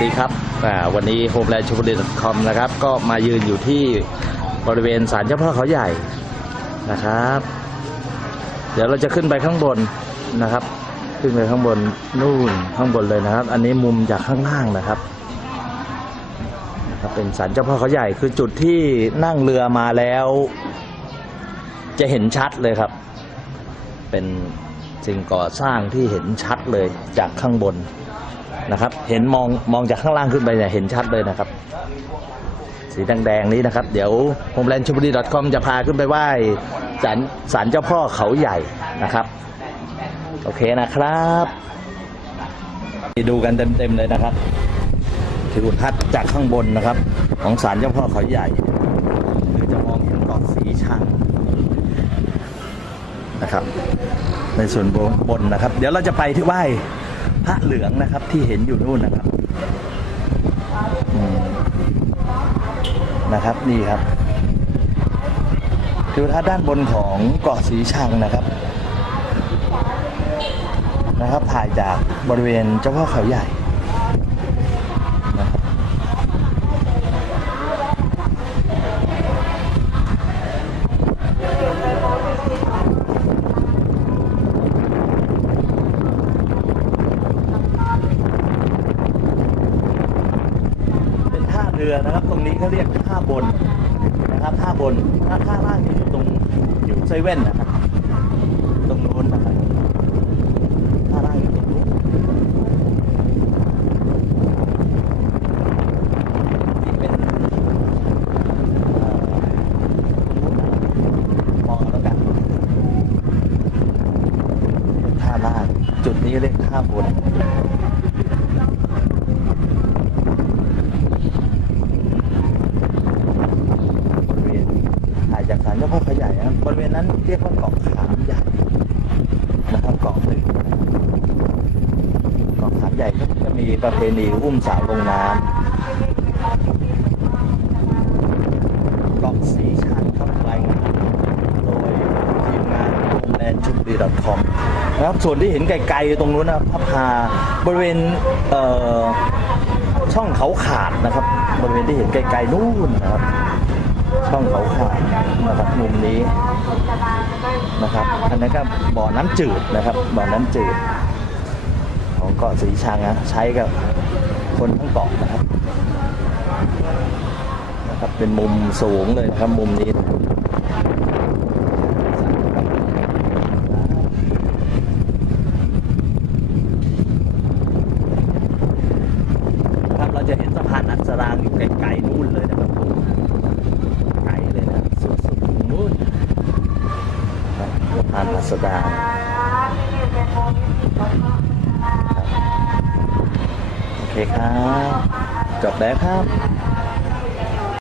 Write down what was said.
สวัสดีครับวันนี้โฮมแลนด์ชมบุรี .com นะครับ ก็มายืนอยู่ที่บริเวณศาลเจ้าพ่อเขาใหญ่นะครับ เดี๋ยวเราจะขึ้นไปข้างบนนะครับ ขึ้นไปข้างบนนู่นข้างบนเลยนะครับ อันนี้มุมจากข้างล่างนะครับนะครับ เป็นศาลเจ้าพ่อเขาใหญ่คือจุดที่นั่งเรือมาแล้ว จะเห็นชัดเลยครับ เป็นสิ่งก่อสร้างที่เห็นชัดเลยจากข้างบน นะครับ เห็นมองมองจากข้างล่างขึ้นไปเนี่ยเห็นชัดเลยนะครับ สีแดงๆนี้นะครับ เดี๋ยว homeland ชบุรี .com จะพาขึ้นไปไหว้ศาลศาลเจ้าพ่อเขาใหญ่นะครับ โอเคนะครับดูกันเต็มๆเลยนะครับทิวทัศน์จากข้างบนนะครับ ของศาลเจ้าพ่อเขาใหญ่คือจะมองเห็นเกาะสีชังนะครับ ในส่วนบนนะครับ เดี๋ยวเราจะไปที่ไหว้ พระเหลืองนะครับที่เห็นอยู่นู่นนะครับนะครับนี่ครับทิวทัศน์ด้านบนของเกาะสีชังนะครับนะครับถ่ายจากบริเวณเจ้าพ่อเขาใหญ่ เรือนะครับ ตรงนี้เขาเรียกท่าบนนะครับท่าบนท่าท่าล่างจะอยู่ตรงอยู่เซเว่นนะครับ ตรงโน้นนะครับท่าล่างอยู่ตรงนู้นที่เป็นมองแล้วกันท่าล่างจุดนี้เรียกท่าบนบริเวณถ่าย จากศาลเจ้าพ่อเขาใหญ่นะครับบริเวณนั้นเรียกว่าเกาะขามใหญ่นะครับเกาะหนึ่งเกาะขามใหญ่ก็จะมีประเพณีอุ้มสาวลงน้ำเกาะสีชังครับรายงานโดยทีมงานแลนชุบดี .com นะครับส่วนที่เห็นไกลๆตรงนู้นนะครับพับพาบริเวณเช่องเขาขาดนะครับ บริเวณที่เห็นไกลๆนู่นนะครับ ช่องเขาขาดนะครับมุมนี้นะครับอันนั้ก็บ่อน้ำจืดนะครับบ่อน้ำจืด ของเกาะสีชังนะใช้กับคนทั้งเกาะนะครับนะครับเป็นมุมสูงเลยนะครับมุมนี้นะครับเราจะเห็นสะพานอัศรางอยู่ไกลๆนู่นเลยนะครับไกลเลยนะสุดๆถึงนู่น ผ่านพัสดาโอเคครับ จบแล้วครับ